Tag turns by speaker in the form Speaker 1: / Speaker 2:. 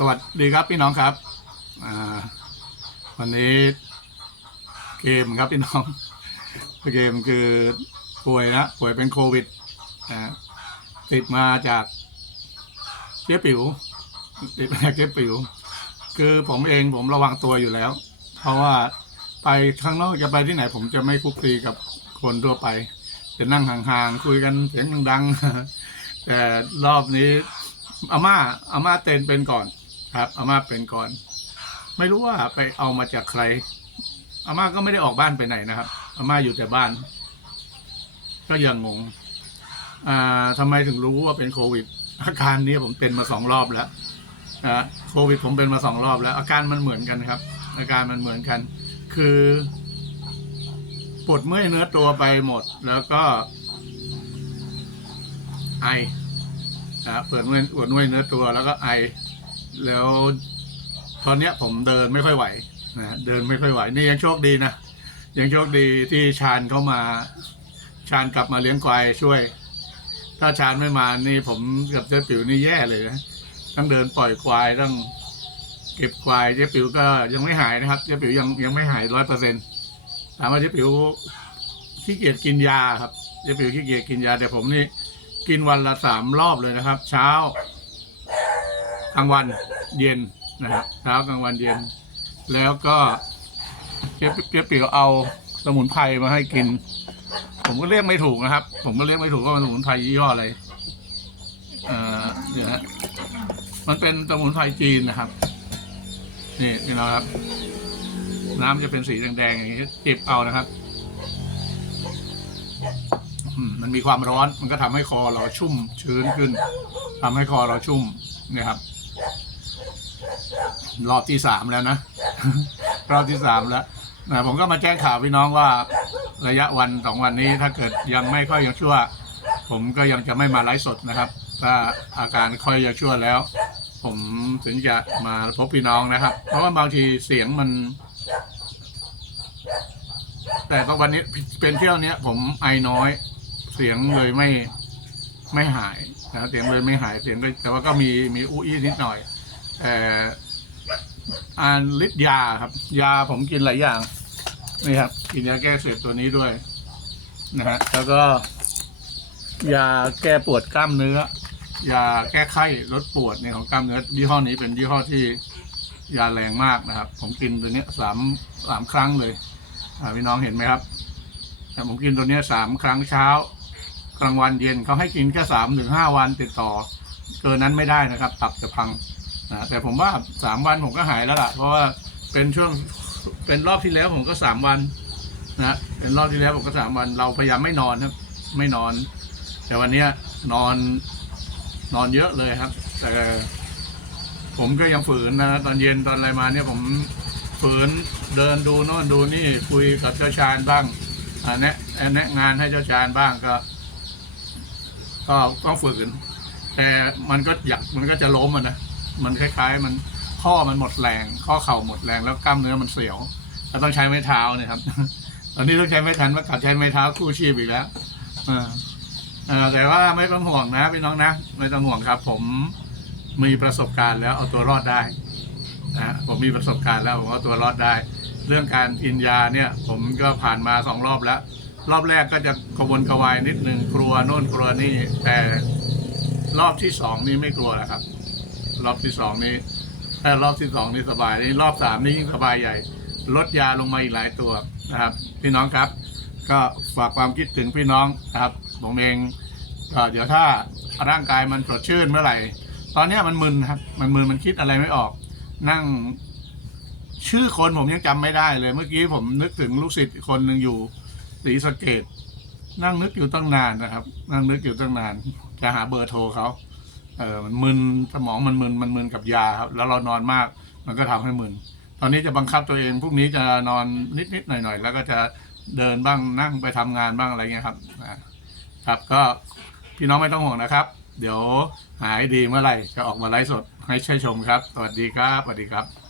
Speaker 1: สวัสดีครับพี่น้องครับวันนี้เกมครับพี่น้องเกมคือป่วยนะป่วยเป็นโควิดติดมาจากเจ๊ปิวติดมาจากเจ๊ปิว คือผมเองผมระวังตัวอยู่แล้ว เพราะว่าไปข้างนอกจะไปที่ไหน ผมจะไม่คุกคีกับคนทั่วไป จะนั่งห่างๆคุยกันเสียงดังๆแต่รอบนี้อาม่าอาม่าเต็นเป็นก่อน ครับอาม่าเป็นก่อน ไม่รู้ว่าไปเอามาจากใครอาม่าก็ไม่ได้ออกบ้านไปไหนนะครับอาม่าอยู่แต่บ้าน ก็ยังงง อ่าทำไมถึงรู้ว่าเป็นโควิด อาการนี้ผมเป็นมาสองรอบแล้วนะโควิดผมเป็นมาสองรอบแล้ว อาการมันเหมือนกันครับ อาการมันเหมือนกัน คือปวดเมื่อยเนื้อตัวไปหมด แล้วก็ ไอนะเปิดเมื่อยปวดเมื่อยเนื้อตัวแล้วก็ไอ แล้วตอนเนี้ยผมเดินไม่ค่อยไหวนะเดินไม่ค่อยไหวนี่ยังโชคดีนะยังโชคดีที่ชาญเข้ามาชาญกลับมาเลี้ยงควายช่วย ถ้าชาญไม่มานี่ผมกับเจ๊ปิ๋วนี่แย่เลยนะต้องเดินปล่อยควายต้องเก็บควายเจ๊ปิ๋วก็ยังไม่หายนะครับเจ๊ปิ๋วยังยังไม่หายร้อยเปอร์เซ็นต์ถามว่าเจ๊ปิ๋วขี้เกียจกินยาครับเจ๊ปิ๋วขี้เกียจกินยาแต่ผมนี่กินวันละสามรอบเลยนะครับ เช้า กลางวันเย็นนะครับเช้ากลางวันเย็น แล้วก็เจ๊เจ๊ปิ๋วเอาสมุนไพรมาให้กิน ผมก็เรียกไม่ถูกนะครับ ผมก็เรียกไม่ถูกว่ามันสมุนไพรยี่ห้ออะไรเอ่อเดี๋ยวนะมันเป็นสมุนไพรจีนนะครับ นี่นี่นะครับ น้ำจะเป็นสีแดงๆอย่างนี้จิบเอานะครับมมันมีความร้อนมันก็ทำให้คอเราชุ่มชื้นขึ้นทำให้คอเราชุ่มเนี่ยครับ รอบที่สามแล้วนะ รอบที่สามแล้วนะผมก็มาแจ้งข่าวพี่น้องว่าระยะวันสองวันนี้ถ้าเกิดยังไม่ค่อยยังชั่ว ผมก็ยังจะไม่มาไลฟ์สดนะครับ ถ้าอาการค่อยจะชั่วแล้ว ผมถึงจะมาพบพี่น้องนะครับ เพราะว่าบางทีเสียงมัน แต่วันนี้เป็นเที่ยวนี้ผมไอน้อย เสียงเลยไม่ไม่หาย นะเสียงเลยไม่หายเสียงก็แต่ว่าก็มีมีอุ้ยนิดหน่อยแต่อ่านฤทธิ์ยาครับ ยาผมกินหลายอย่างนี่ครับ กินยาแก้เสพตัวนี้ด้วยนะฮะแล้วก็ ยาแก้ปวดกล้ามเนื้อ ยาแก้ไข้ลดปวดเนี่ยของกล้ามเนื้อยี่ห้อนี้เป็นยี่ห้อที่ยาแรงมากนะครับ ผมกินตัวนี้สามสามครั้งเลยพี่น้องเห็นไหมครับผมกินตัวนี้สามครั้งเช้า กลางวันเย็นเขาให้กินแค่สามถึงห้าวันติดต่อ เกินนั้นไม่ได้นะครับ ตับจะพังนะแต่ผมว่าสามวันผมก็หายแล้วล่ะ เพราะว่าเป็นช่วงเป็นรอบที่แล้วผมก็สามวันนะเป็นรอบที่แล้วผมก็สามวัน เราพยายามไม่นอนครับ ไม่นอน แต่วันเนี้ยนอนนอนเยอะเลยครับ แต่ผมก็ยังฝืนนะตอนเย็นตอนอะไรมาเนี่ยผมฝืนเดินดูโน่นดูนี่คุยกับเจ้าชาญบ้างอ่าแนะแนะงานให้เจ้าชาญบ้างก็ ก็ต้องฝืนแต่มันก็อยากมันก็จะล้มอะนะมันคล้ายๆ มันข้อมันหมดแรง ข้อเข่าหมดแรงแล้วกล้ามเนื้อมันเสียวแล้วต้องใช้ไม้เท้าเนี่ยครับ ตอนนี้ต้องใช้ไม้ทันว่ากัดใช้ไม้เท้าคู่ชีพอีกแล้วแต่ว่าไม่ต้องห่วงนะพี่น้องนะไม่ต้องห่วงครับ ผมมีประสบการณ์แล้วเอาตัวรอดได้นะผมมีประสบการณ์แล้วผมเอาตัวรอดได้ เรื่องการกินยาเนี่ย ผมก็ผ่านมาสองรอบแล้ว รอบแรกก็จะกระวนกระวายนิดนึงกลัวโน่นกลัวนี่ แต่รอบที่สองนี่ไม่กลัวแล้วครับ รอบที่สองนี่ถ้ารอบที่สองนี่สบายนี่รอบสามนี่ยิ่งสบายใหญ่ ลดยาลงมาอีกหลายตัวนะครับ พี่น้องครับ ก็ฝากความคิดถึงพี่น้องนะครับผมเองก็เดี๋ยวถ้าร่างกายมันสดชื่นเมื่อไหร่ ตอนนี้มันมึนครับ มันมึนมันคิดอะไรไม่ออก นั่งชื่อคนผมยังจำไม่ได้เลย เมื่อกี้ผมนึกถึงลูกศิษย์คนหนึ่งอยู่ ศรีสะเกดนั่งนึกอยู่ตั้งนานนะครับ นั่งนึกอยู่ตั้งนาน จะหาเบอร์โทรเขาเออมันมึนสมองมันมึนมันมึนกับยาครับ แล้วเรานอนมาก มันก็ทำให้มึน ตอนนี้จะบังคับตัวเองพรุ่งนี้จะนอนนิดๆหน่อยๆแล้วก็จะเดินบ้างนั่งไปทำงานบ้างอะไรเงี้ยครับนะครับก็พี่น้องไม่ต้องห่วงนะครับ เดี๋ยวหายดีเมื่อไหร่จะออกมาไลฟ์สดให้ใช้ชมครับ สวัสดีครับสวัสดีครับ